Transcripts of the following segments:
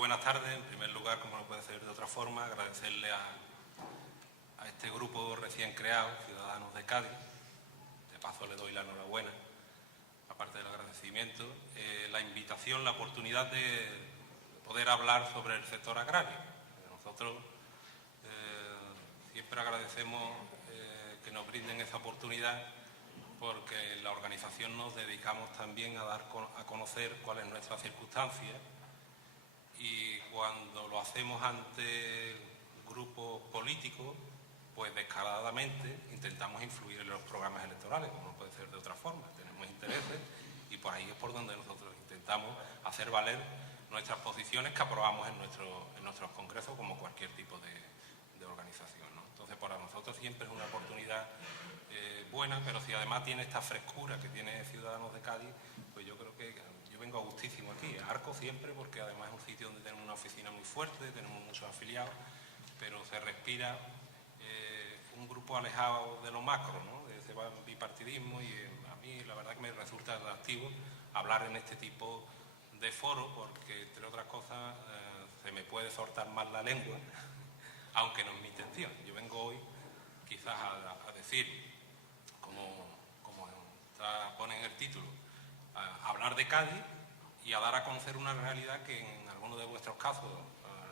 buenas tardes. En primer lugar, como no puede ser de otra forma, agradecerle a este grupo recién creado, Ciudadanos de Cádiz. De paso le doy la enhorabuena, aparte del agradecimiento, la invitación, la oportunidad de poder hablar sobre el sector agrario. Nosotros siempre agradecemos que nos brinden esa oportunidad, porque en la organización nos dedicamos también a dar a conocer cuál es nuestra circunstancia, y cuando lo hacemos ante grupos políticos, pues descaradamente intentamos influir en los programas electorales, como no puede ser de otra forma. Tenemos intereses y por ahí es por donde nosotros intentamos hacer valer nuestras posiciones que aprobamos en nuestros congresos, como cualquier tipo de organización, ¿no? Entonces, para nosotros siempre es una oportunidad buena, pero si además tiene esta frescura que tiene Ciudadanos de Cádiz, pues yo creo que yo vengo a gustísimo aquí, a Arco siempre, porque además es un sitio donde tenemos una oficina muy fuerte, tenemos muchos afiliados, pero se respira un grupo alejado de lo macro, ¿no?, de ese bipartidismo, y a mí la verdad que me resulta atractivo hablar en este tipo de foro, porque entre otras cosas se me puede soltar más la lengua, aunque no es mi intención. Yo vengo hoy quizás a decir, como pone en el título, a hablar de Cádiz y a dar a conocer una realidad que en algunos de vuestros casos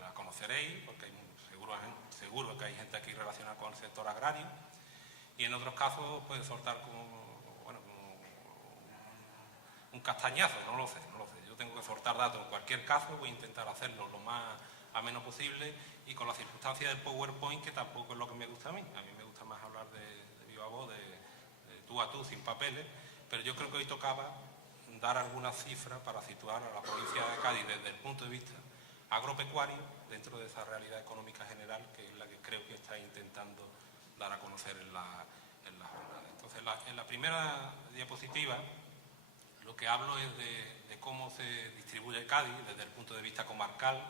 la conoceréis, porque seguro que hay gente aquí relacionada con el sector agrario, y en otros casos puede soltar como un castañazo, no lo sé. Yo tengo que soltar datos en cualquier caso, voy a intentar hacerlo lo más ameno posible y con la circunstancia del PowerPoint, que tampoco es lo que me gusta a mí. A mí me gusta más hablar de viva voz, de tú a tú, sin papeles, pero yo creo que hoy tocaba dar algunas cifras para situar a la provincia de Cádiz desde el punto de vista agropecuario dentro de esa realidad económica general, que es la que creo que está intentando dar a conocer en la jornada. Entonces, en la primera diapositiva lo que hablo es de cómo se distribuye Cádiz desde el punto de vista comarcal,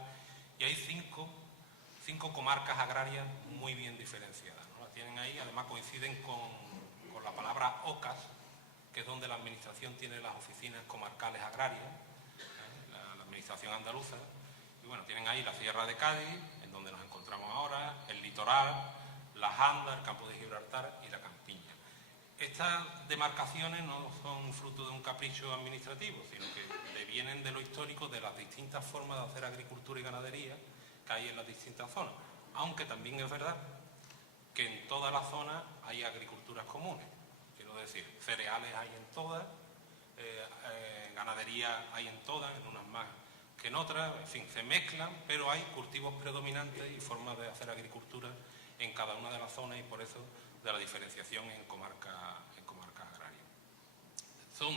y hay cinco comarcas agrarias muy bien diferenciadas, ¿no? Las tienen ahí, además coinciden con la palabra OCAS, que es donde la administración tiene las oficinas comarcales agrarias, la administración andaluza. Y bueno, tienen ahí la Sierra de Cádiz, en donde nos encontramos ahora, el litoral, las Andas, el campo de Gibraltar y la Campiña. Estas demarcaciones no son fruto de un capricho administrativo, sino que devienen de lo histórico, de las distintas formas de hacer agricultura y ganadería que hay en las distintas zonas. Aunque también es verdad que en todas las zonas hay agriculturas comunes. Quiero decir, cereales hay en todas, ganadería hay en todas, en unas más que en otras, en fin, se mezclan, pero hay cultivos predominantes y formas de hacer agricultura en cada una de las zonas, y por eso de la diferenciación en comarcas agrarias. Son,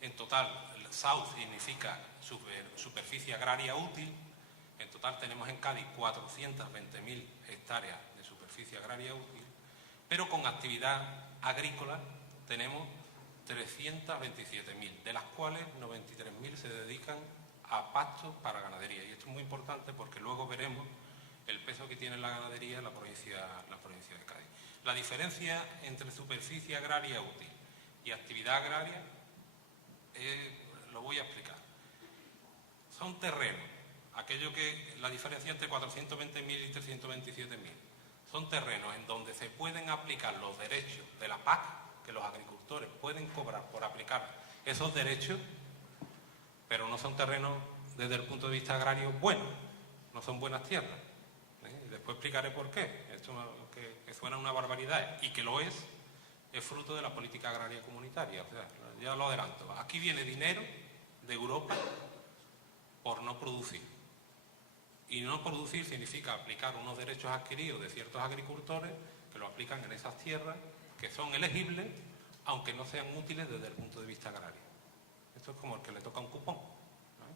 en total, el SAU significa superficie agraria útil. En total tenemos en Cádiz 420.000 hectáreas de superficie agraria útil, pero con actividad agrícola tenemos 327.000, de las cuales 93.000 se dedican a pastos para ganadería. Y esto es muy importante porque luego veremos el peso que tiene la ganadería en la provincia de Cádiz. La diferencia entre superficie agraria útil y actividad agraria lo voy a explicar. Son terrenos, la diferencia entre 420.000 y 327.000, son terrenos en donde se pueden aplicar los derechos de la PAC, que los agricultores pueden cobrar por aplicar esos derechos, pero no son terrenos desde el punto de vista agrario buenos, no son buenas tierras. Después explicaré por qué. Esto que suena una barbaridad y que lo es fruto de la política agraria comunitaria. O sea, ya lo adelanto. Aquí viene dinero de Europa por no producir. Y no producir significa aplicar unos derechos adquiridos de ciertos agricultores que lo aplican en esas tierras que son elegibles, aunque no sean útiles desde el punto de vista agrario. Esto es como el que le toca un cupón, ¿no?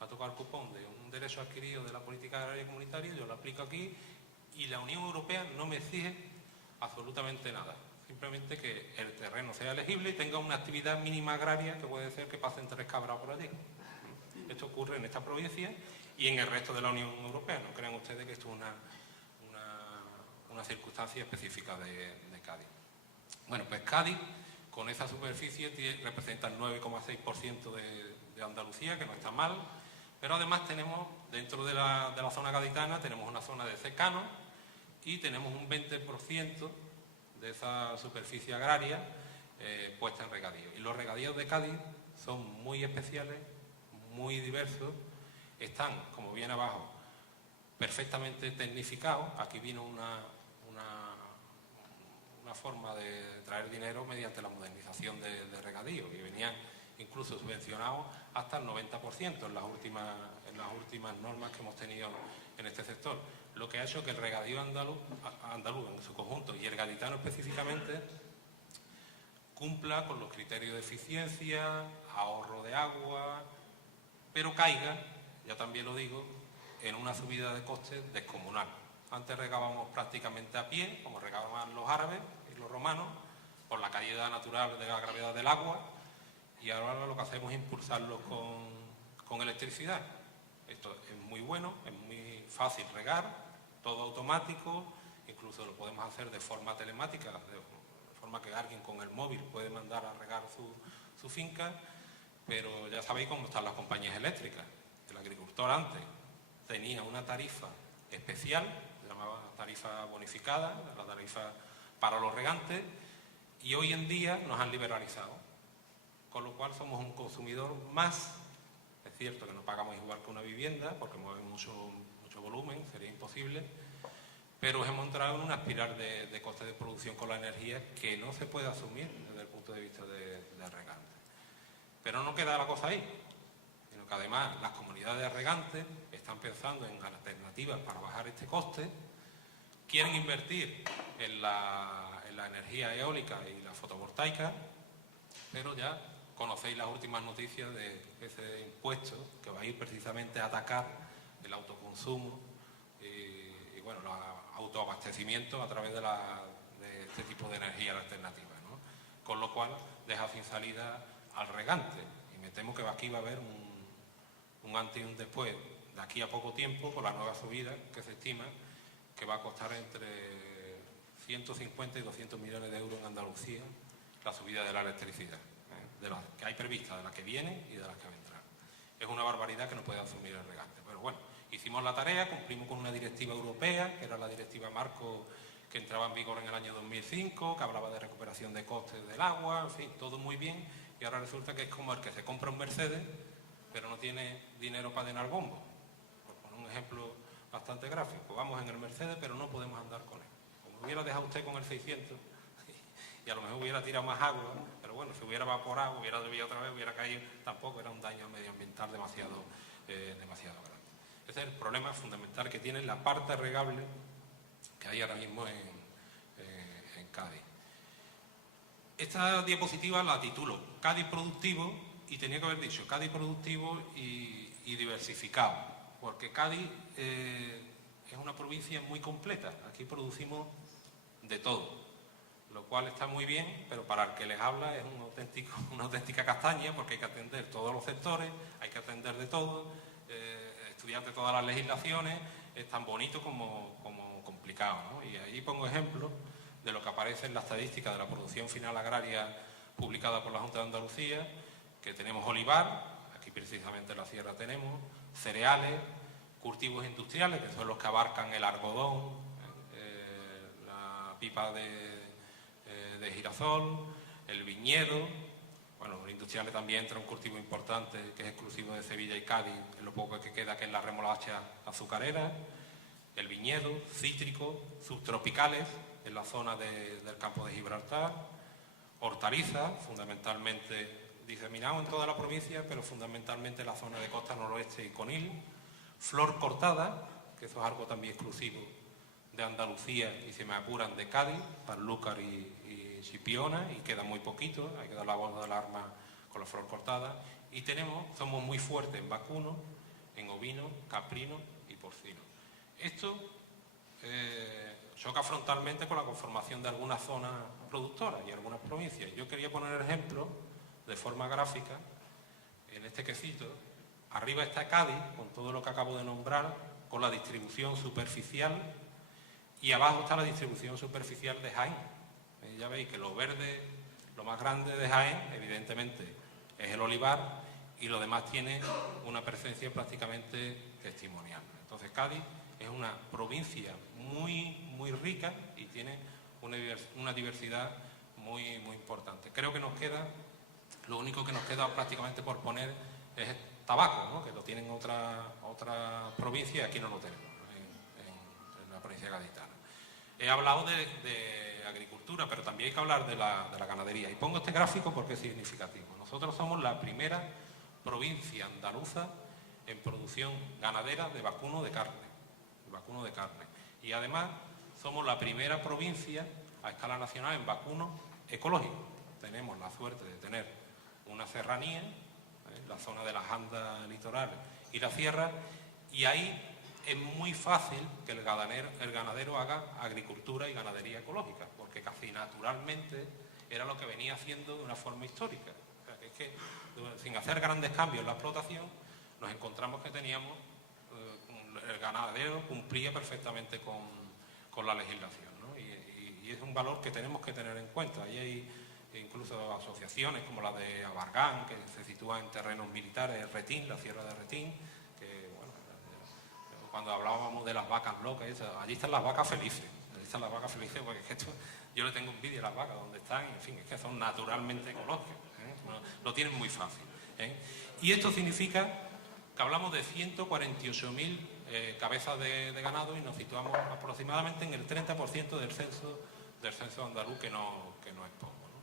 Va a tocar el cupón de un derecho adquirido de la política agraria comunitaria, yo lo aplico aquí, y la Unión Europea no me exige absolutamente nada. Simplemente que el terreno sea elegible y tenga una actividad mínima agraria, que puede ser que pasen 3 cabras por allí. Esto ocurre en esta provincia y en el resto de la Unión Europea. No crean ustedes que esto es una circunstancia específica de Cádiz. Bueno, pues Cádiz, con esa superficie, representa el 9,6% de Andalucía, que no está mal, pero además tenemos dentro de la zona gaditana tenemos una zona de secano y tenemos un 20% de esa superficie agraria puesta en regadío. Y los regadíos de Cádiz son muy especiales, muy diversos, están, como viene abajo, perfectamente tecnificados. Aquí vino una forma de traer dinero mediante la modernización de regadío, y venían incluso subvencionados hasta el 90% en las últimas normas que hemos tenido en este sector, lo que ha hecho que el regadío andaluz en su conjunto y el gaditano específicamente cumpla con los criterios de eficiencia, ahorro de agua, pero caiga, ya también lo digo, en una subida de costes descomunal. Antes regábamos prácticamente a pie, como regaban los árabes y los romanos, por la caída natural de la gravedad del agua, y ahora lo que hacemos es impulsarlos con electricidad. Esto es muy bueno, es muy fácil regar, todo automático, incluso lo podemos hacer de forma telemática, de forma que alguien con el móvil puede mandar a regar su finca, pero ya sabéis cómo están las compañías eléctricas. El agricultor antes tenía una tarifa especial, se llamaba tarifa bonificada, la tarifa para los regantes, y hoy en día nos han liberalizado, con lo cual somos un consumidor más. Es cierto que no pagamos igual que una vivienda, porque mueve mucho volumen, sería imposible, pero hemos entrado en una espiral de costes de producción con la energía que no se puede asumir desde el punto de vista de regante. Pero no queda la cosa ahí, sino que además las comunidades de regantes están pensando en alternativas para bajar este coste, quieren invertir en la energía eólica y la fotovoltaica, pero ya conocéis las últimas noticias de ese impuesto que va a ir precisamente a atacar el autoconsumo y bueno, el autoabastecimiento a través de este tipo de energía alternativa, ¿no? Con lo cual deja sin salida al regante, y me temo que aquí va a haber un antes y un después de aquí a poco tiempo, con la nueva subida que se estima que va a costar entre 150 y 200 millones de euros en Andalucía la subida de la electricidad, de las que hay prevista, de las que vienen y de las que vendrán. Es una barbaridad que no puede asumir el regante. Pero bueno, hicimos la tarea, cumplimos con una directiva europea, que era la directiva marco que entraba en vigor en el año 2005, que hablaba de recuperación de costes del agua, en fin, todo muy bien, y ahora resulta que es como el que se compra un Mercedes, pero no tiene dinero para llenar bombo. Por poner un ejemplo bastante gráfico, vamos en el Mercedes, pero no podemos andar con él. Como hubiera dejado usted con el 600, y a lo mejor hubiera tirado más agua, pero bueno, si hubiera evaporado, hubiera debido otra vez, hubiera caído, tampoco era un daño medioambiental demasiado grande. Ese es el problema fundamental que tiene la parte regable que hay ahora mismo en Cádiz. Esta diapositiva la titulo Cádiz productivo, y tenía que haber dicho Cádiz productivo y diversificado, porque Cádiz es una provincia muy completa. Aquí producimos de todo, lo cual está muy bien, pero para el que les habla es una auténtica castaña, porque hay que atender todos los sectores, hay que atender de todo, estudiar de todas las legislaciones, es tan bonito como complicado, ¿no? Y ahí pongo ejemplos de lo que aparece en la estadística de la producción final agraria publicada por la Junta de Andalucía, que tenemos olivar, aquí precisamente en la sierra tenemos, cereales, cultivos industriales, que son los que abarcan el algodón, la pipa de girasol, el viñedo. Bueno, los industriales también entra un cultivo importante que es exclusivo de Sevilla y Cádiz, en lo poco que queda, que es la remolacha azucarera, el viñedo, cítricos, subtropicales en la zona del campo de Gibraltar, hortalizas, fundamentalmente diseminados en toda la provincia, pero fundamentalmente en la zona de costa noroeste y Conil, flor cortada, que eso es algo también exclusivo de Andalucía y, si me apuran, de Cádiz, Sanlúcar y Chipiona, y queda muy poquito, hay que dar la voz de alarma con la flor cortada. Y somos muy fuertes en vacuno, en ovino, caprino y porcino. Esto choca frontalmente con la conformación de algunas zonas productoras y algunas provincias. Yo quería poner ejemplos de forma gráfica en este quesito. Arriba está Cádiz, con todo lo que acabo de nombrar, con la distribución superficial, y abajo está la distribución superficial de Jaén. Ya veis que lo verde, lo más grande de Jaén, evidentemente, es el olivar, y lo demás tiene una presencia prácticamente testimoniarlo. Entonces Cádiz es una provincia muy rica y tiene una diversidad muy importante. Creo que lo único que nos queda prácticamente por poner es el tabaco, ¿no? Que lo tienen otra provincia y aquí no lo tenemos, en la provincia gaditana. He hablado de agricultura, pero también hay que hablar de la ganadería. Y pongo este gráfico porque es significativo. Nosotros somos la primera provincia andaluza en producción ganadera de vacuno de carne. Y además somos la primera provincia a escala nacional en vacuno ecológico. Tenemos la suerte de tener una serranía, la zona de las andas litorales y la sierra, y ahí es muy fácil que el ganadero haga agricultura y ganadería ecológica, porque casi naturalmente era lo que venía haciendo de una forma histórica. O sea, que es que sin hacer grandes cambios en la explotación, nos encontramos que teníamos, el ganadero cumplía perfectamente con la legislación, ¿no? Y es un valor que tenemos que tener en cuenta. Y hay incluso asociaciones como la de Abargán, que se sitúa en terrenos militares, Retín, la sierra de Retín, que bueno, cuando hablábamos de las vacas locas, allí están las vacas felices, porque es que esto, yo le tengo envidia a las vacas donde están, en fin, es que son naturalmente ecológicas, lo tienen muy fácil. Y esto significa que hablamos de 148.000 cabezas de ganado y nos situamos aproximadamente en el 30% del censo andaluz, que no es poco, ¿no?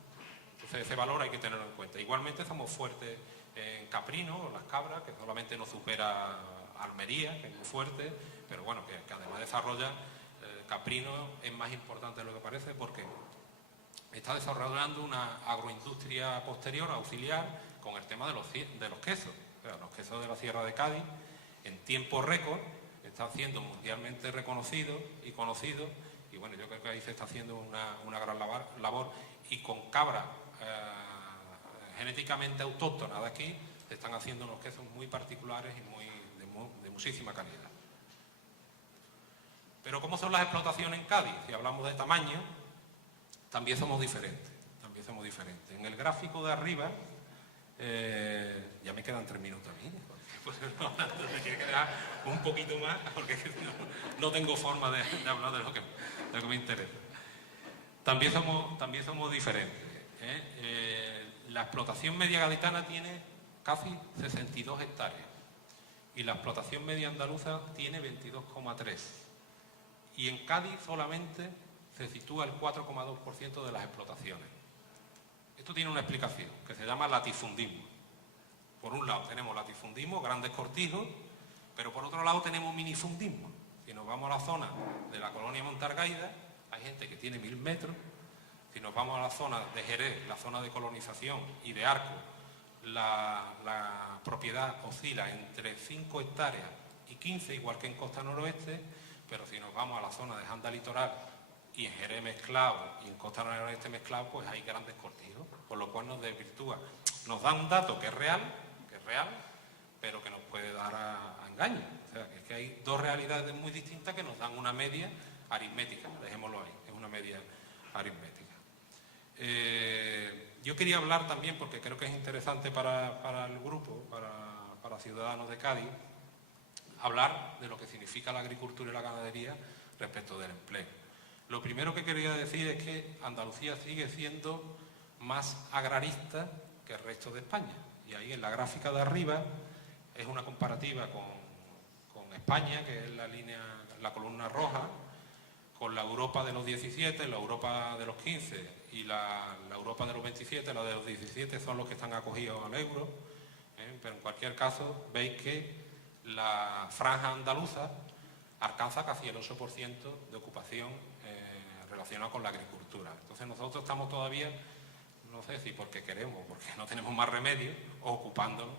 Entonces ese valor hay que tenerlo en cuenta. Igualmente estamos fuertes en caprino, las cabras, que solamente nos supera Almería, que es muy fuerte, pero bueno, que además desarrolla caprino, es más importante de lo que parece, porque está desarrollando una agroindustria posterior, auxiliar, con el tema de los quesos. O sea, los quesos de la Sierra de Cádiz, en tiempo récord, están siendo mundialmente reconocidos y conocidos, y bueno, yo creo que ahí se está haciendo una gran labor, y con cabras genéticamente autóctonas de aquí, se están haciendo unos quesos muy particulares y de muchísima calidad. Pero ¿cómo son las explotaciones en Cádiz? Si hablamos de tamaño, también somos diferentes. En el gráfico de arriba, ya me quedan 3 minutos a mí, pues me quiere quedar un poquito más, porque no tengo forma de hablar de lo que me interesa. También somos diferentes. La explotación media gaditana tiene casi 62 hectáreas y la explotación media andaluza tiene 22,3. Y en Cádiz solamente se sitúa el 4,2% de las explotaciones. Esto tiene una explicación, que se llama latifundismo. Por un lado tenemos latifundismo, grandes cortijos, pero por otro lado tenemos minifundismo. Si nos vamos a la zona de la colonia Montargaida, hay gente que tiene 1000 metros. Si nos vamos a la zona de Jerez, la zona de colonización, y de Arco, la propiedad oscila entre 5 hectáreas y 15, igual que en Costa Noroeste, pero si nos vamos a la zona de Janda Litoral y en Jerez mezclado y en Costa Noroeste mezclado, pues hay grandes cortijos, por lo cual nos desvirtúa. Nos da un dato que es real, pero que nos puede dar a engaño. O sea, que es que hay dos realidades muy distintas que nos dan una media aritmética, dejémoslo ahí, es una media aritmética. Yo quería hablar también, porque creo que es interesante para el grupo, para Ciudadanos de Cádiz, hablar de lo que significa la agricultura y la ganadería respecto del empleo. Lo primero que quería decir es que Andalucía sigue siendo más agrarista que el resto de España. Y ahí en la gráfica de arriba es una comparativa con España, que es la columna roja, con la Europa de los 17, la Europa de los 15 y la Europa de los 27, la de los 17 son los que están acogidos al euro, pero en cualquier caso veis que la franja andaluza alcanza casi el 8% de ocupación relacionada con la agricultura. Entonces nosotros estamos todavía, no sé si porque queremos, porque no tenemos más remedio, ocupándonos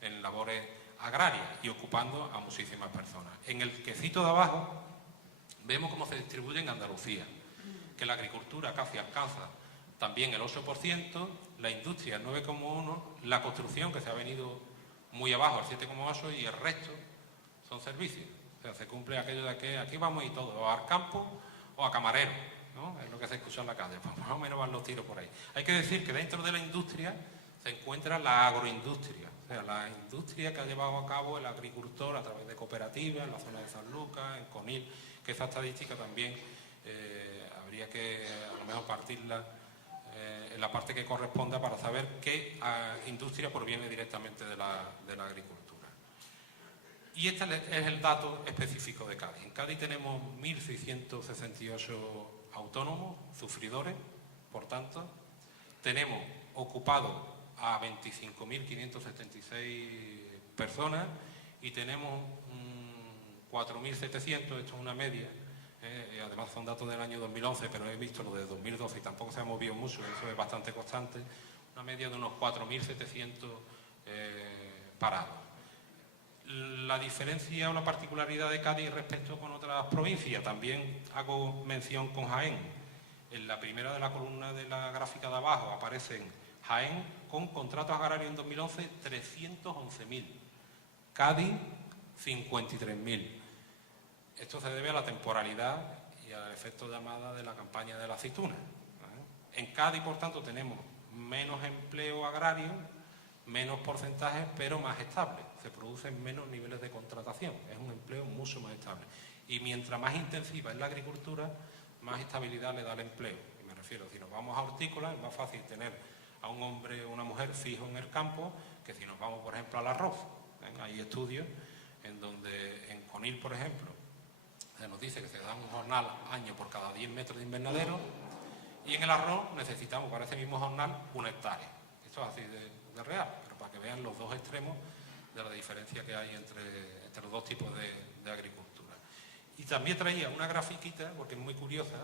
en labores agrarias y ocupando a muchísimas personas. En el quesito de abajo vemos cómo se distribuye en Andalucía, que la agricultura casi alcanza también el 8%, la industria el 9,1%, la construcción, que se ha venido muy abajo, al 7,8%, y el resto son servicios. O sea, se cumple aquello de que aquí vamos y todo, o al campo o a camarero, ¿no? Es lo que se escucha en la calle, pues más o menos van los tiros por ahí. Hay que decir que dentro de la industria se encuentra la agroindustria, o sea, la industria que ha llevado a cabo el agricultor a través de cooperativas, en la zona de San Lucas, en Conil, que esa estadística también habría que a lo mejor partirla en la parte que corresponda para saber qué industria proviene directamente de la agricultura. Y este es el dato específico de Cádiz. En Cádiz tenemos 1.668 autónomos, sufridores, por tanto, tenemos ocupados a 25.576 personas y tenemos 4.700, esto es una media, además son datos del año 2011, pero he visto lo de 2012 y tampoco se ha movido mucho, eso es bastante constante, una media de unos 4.700 parados. La diferencia o la particularidad de Cádiz respecto con otras provincias, también hago mención con Jaén. En la primera de la columna de la gráfica de abajo aparecen Jaén con contratos agrarios en 2011 311.000, Cádiz 53.000. Esto se debe a la temporalidad y al efecto llamada de la campaña de la aceituna. En Cádiz, por tanto, tenemos menos empleo agrario, menos porcentajes, pero más estable. Se producen menos niveles de contratación. Es un empleo mucho más estable. Y mientras más intensiva es la agricultura, más estabilidad le da el empleo. Y me refiero, si nos vamos a hortícola, es más fácil tener a un hombre o una mujer fijo en el campo que si nos vamos, por ejemplo, al arroz. Hay estudios en donde en Conil, por ejemplo, se nos dice que se da un jornal año por cada 10 metros de invernadero y en el arroz necesitamos para ese mismo jornal 1 hectárea. Esto es así de real, pero para que vean los dos extremos de la diferencia que hay entre los dos tipos de agricultura. Y también traía una grafiquita, porque es muy curiosa,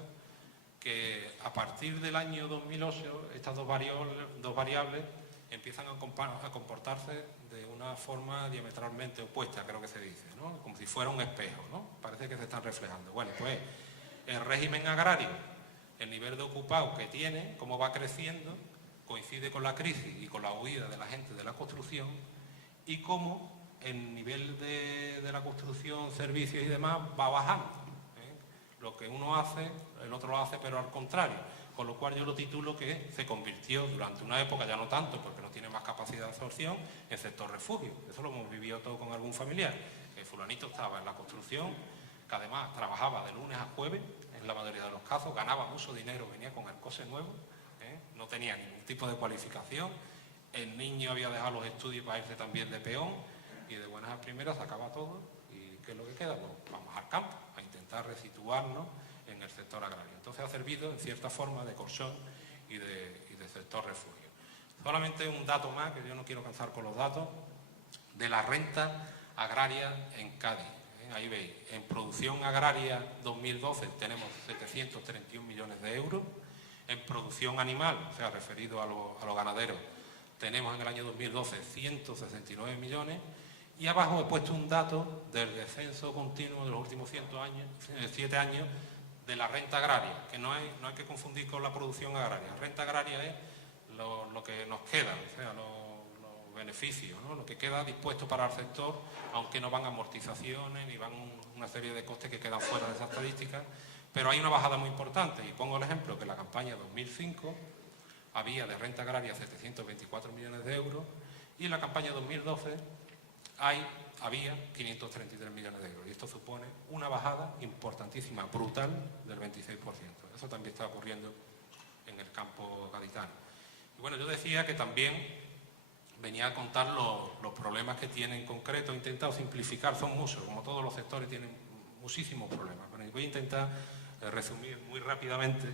que a partir del año 2008 estas dos variables empiezan a comportarse de una forma diametralmente opuesta, creo que se dice, ¿no? Como si fuera un espejo, ¿no? Parece que se están reflejando. Bueno, pues el régimen agrario, el nivel de ocupados que tiene, cómo va creciendo, coincide con la crisis y con la huida de la gente de la construcción y cómo el nivel de la construcción, servicios y demás va bajando. Lo que uno hace, el otro lo hace, pero al contrario. Con lo cual yo lo titulo que se convirtió durante una época, ya no tanto porque no tiene más capacidad de absorción, en sector refugio. Eso lo hemos vivido todo con algún familiar. El fulanito estaba en la construcción, que además trabajaba de lunes a jueves, en la mayoría de los casos, ganaba mucho dinero, venía con el coche nuevo, no tenía ningún tipo de cualificación, el niño había dejado los estudios para irse también de peón y de buenas a primeras sacaba todo. ¿Y qué es lo que queda? Pues vamos al campo, a intentar resituarnos en el sector agrario. Entonces ha servido en cierta forma de colchón y de sector refugio. Solamente un dato más, que yo no quiero cansar con los datos, de la renta agraria en Cádiz. Ahí veis, en producción agraria 2012 tenemos 731 millones de euros, en producción animal, o sea, referido a los ganaderos, tenemos en el año 2012 169 millones, y abajo he puesto un dato del descenso continuo de los últimos 7 años de la renta agraria, que no hay que confundir con la producción agraria. La renta agraria es lo que nos queda, o sea, los beneficios, ¿no? Lo que queda dispuesto para el sector, aunque no van amortizaciones ni van una serie de costes que quedan fuera de esa estadística, pero hay una bajada muy importante. Y pongo el ejemplo que en la campaña 2005 había de renta agraria 724 millones de euros y en la campaña 2012 había 533 millones de euros. Y esto supone una bajada importantísima, brutal, del 26%. Eso también está ocurriendo en el campo gaditano. Y bueno, yo decía que también venía a contar los problemas que tiene en concreto. He intentado simplificar, son muchos, como todos los sectores tienen muchísimos problemas. Bueno, voy a intentar resumir muy rápidamente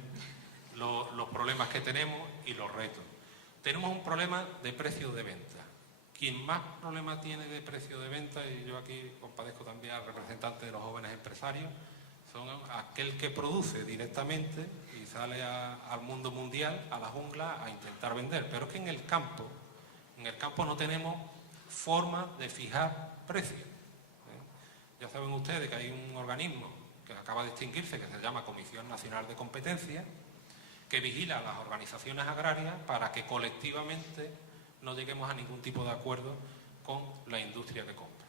los problemas que tenemos y los retos. Tenemos un problema de precio de venta. Quien más problemas tiene de precio de venta, y yo aquí compadezco también al representante de los jóvenes empresarios, son aquel que produce directamente y sale al mundo mundial, a la jungla, a intentar vender. Pero es que en el campo no tenemos forma de fijar precios. Ya saben ustedes que hay un organismo que acaba de extinguirse, que se llama Comisión Nacional de Competencia, que vigila a las organizaciones agrarias para que colectivamente no lleguemos a ningún tipo de acuerdo con la industria que compra.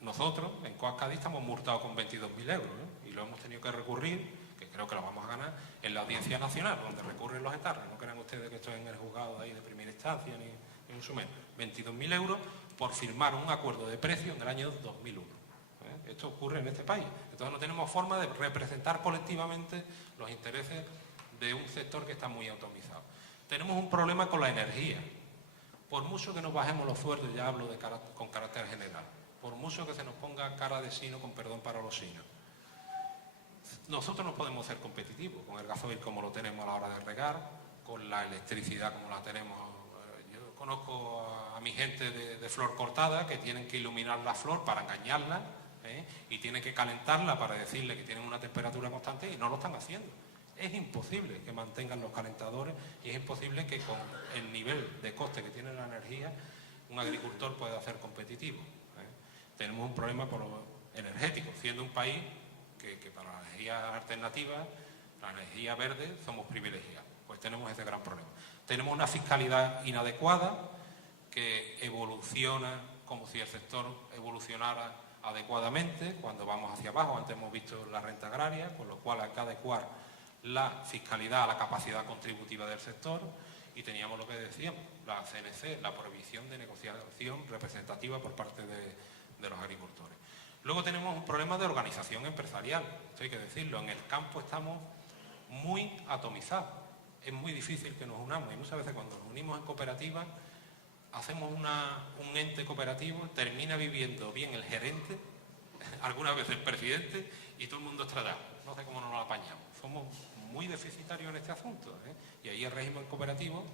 Nosotros, en Coag Cádiz, estamos multados con 22.000 euros, y lo hemos tenido que recurrir, que creo que lo vamos a ganar, en la Audiencia Nacional, donde recurren los etarras. No crean ustedes que esto es en el juzgado de ahí de primera instancia, ni en su menos, 22.000 euros por firmar un acuerdo de precio en el año 2001. Esto ocurre en este país. Entonces no tenemos forma de representar colectivamente los intereses de un sector que está muy atomizado. Tenemos un problema con la energía. Por mucho que nos bajemos los sueldos, ya hablo con carácter general, por mucho que se nos ponga cara de sino, con perdón para los sinos, nosotros no podemos ser competitivos con el gasoil como lo tenemos a la hora de regar, con la electricidad como la tenemos. Yo conozco a mi gente de flor cortada que tienen que iluminar la flor para engañarla, y tienen que calentarla para decirle que tienen una temperatura constante y no lo están haciendo. Es imposible que mantengan los calentadores y es imposible que con el nivel de coste que tiene la energía un agricultor pueda ser competitivo. Tenemos un problema energético, siendo un país que para la energía alternativa, la energía verde, somos privilegiados. Pues tenemos ese gran problema. Tenemos una fiscalidad inadecuada que evoluciona como si el sector evolucionara adecuadamente cuando vamos hacia abajo. Antes hemos visto la renta agraria, con lo cual hay que adecuar la fiscalidad a la capacidad contributiva del sector, y teníamos lo que decíamos, la CNC, la prohibición de negociación representativa por parte de los agricultores. Luego tenemos un problema de organización empresarial, esto hay que decirlo. En el campo estamos muy atomizados, es muy difícil que nos unamos, y muchas veces cuando nos unimos en cooperativas hacemos un ente cooperativo, termina viviendo bien el gerente, algunas veces el presidente, y todo el mundo estrellado. No sé cómo nos lo apañamos. Somos muy deficitarios en este asunto, y ahí el régimen cooperativo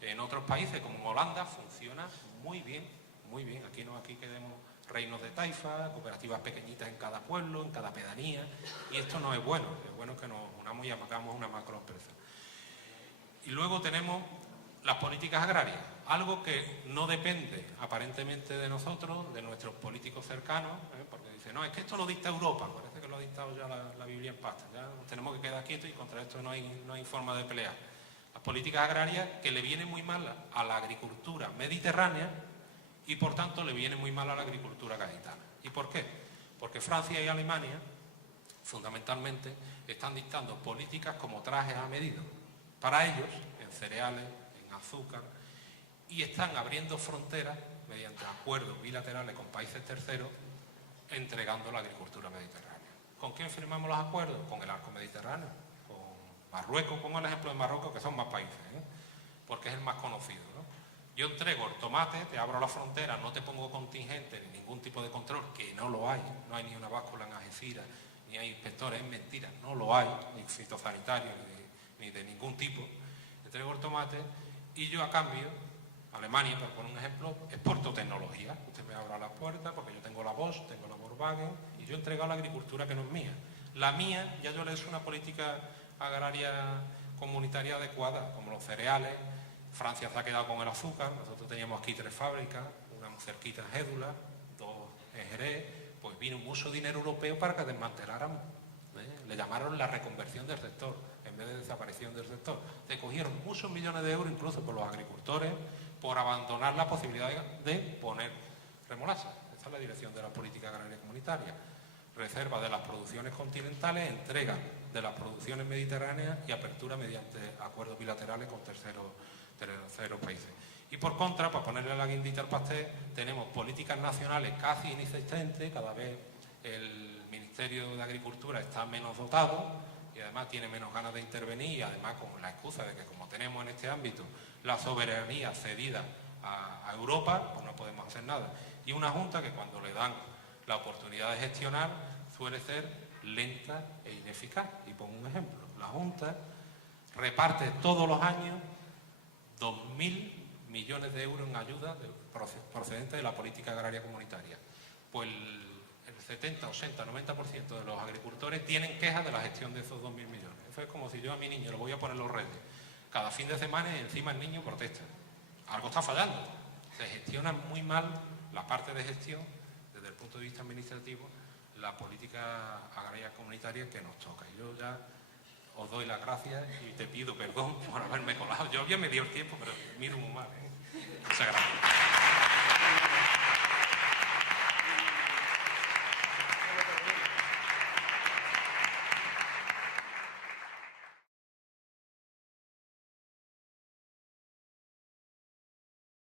en otros países como Holanda funciona muy bien, muy bien. Aquí queremos reinos de taifa, cooperativas pequeñitas en cada pueblo, en cada pedanía, y esto no es bueno. Es bueno que nos unamos y hagamos una macroempresa. Y luego tenemos las políticas agrarias, algo que no depende aparentemente de nosotros, de nuestros políticos cercanos, porque dicen, no, es que esto lo dicta Europa, parece que lo ha dictado ya la Biblia en pasta, ya nos tenemos que quedar quietos y contra esto no hay forma de pelear. Las políticas agrarias que le vienen muy mal a la agricultura mediterránea y por tanto le viene muy mal a la agricultura gaditana. ¿Y por qué? Porque Francia y Alemania fundamentalmente están dictando políticas como trajes a medida para ellos, en cereales, azúcar, y están abriendo fronteras mediante acuerdos bilaterales con países terceros, entregando la agricultura mediterránea. ¿Con quién firmamos los acuerdos? Con el arco mediterráneo, con Marruecos. Pongo el ejemplo de Marruecos, que son más países, porque es el más conocido, ¿no? Yo entrego el tomate, te abro la frontera, no te pongo contingente ni ningún tipo de control, que no lo hay, no hay ni una báscula en Algeciras, ni hay inspectores, es mentira, no lo hay, ni fitosanitarios, ni de ningún tipo. Entrego el tomate y yo a cambio, Alemania, por poner un ejemplo, exporto tecnología. Usted me abre las puertas porque yo tengo la Bosch, tengo la Volkswagen, y yo entrego a la agricultura que no es mía. La mía, ya yo le hice una política agraria comunitaria adecuada, como los cereales. Francia se ha quedado con el azúcar, nosotros teníamos aquí 3 fábricas, una muy cerquita en Gédula, 2 en Jerez, pues vino mucho dinero europeo para que desmanteláramos. Le llamaron la reconversión del sector, en vez de desaparición del sector. Se cogieron muchos millones de euros, incluso por los agricultores, por abandonar la posibilidad de poner remolacha. Esa es la dirección de la política agraria comunitaria. Reserva de las producciones continentales, entrega de las producciones mediterráneas y apertura mediante acuerdos bilaterales con terceros países. Y por contra, para ponerle la guindita al pastel, tenemos políticas nacionales casi inexistentes. Cada vez el Ministerio de Agricultura está menos dotado y además tiene menos ganas de intervenir, y además con la excusa de que como tenemos en este ámbito la soberanía cedida a Europa, pues no podemos hacer nada. Y una junta que cuando le dan la oportunidad de gestionar suele ser lenta e ineficaz. Y pongo un ejemplo, la junta reparte todos los años 2.000 millones de euros en ayuda procedentes de la política agraria comunitaria. Pues el 70, 80, 90% de los agricultores tienen quejas de la gestión de esos 2.000 millones. Eso es como si yo a mi niño le voy a poner los redes cada fin de semana y encima el niño protesta. Algo está fallando. Se gestiona muy mal la parte de gestión desde el punto de vista administrativo, la política agraria comunitaria que nos toca. Y yo ya os doy las gracias y te pido perdón por haberme colado. Yo había medido el tiempo, pero miro muy mal,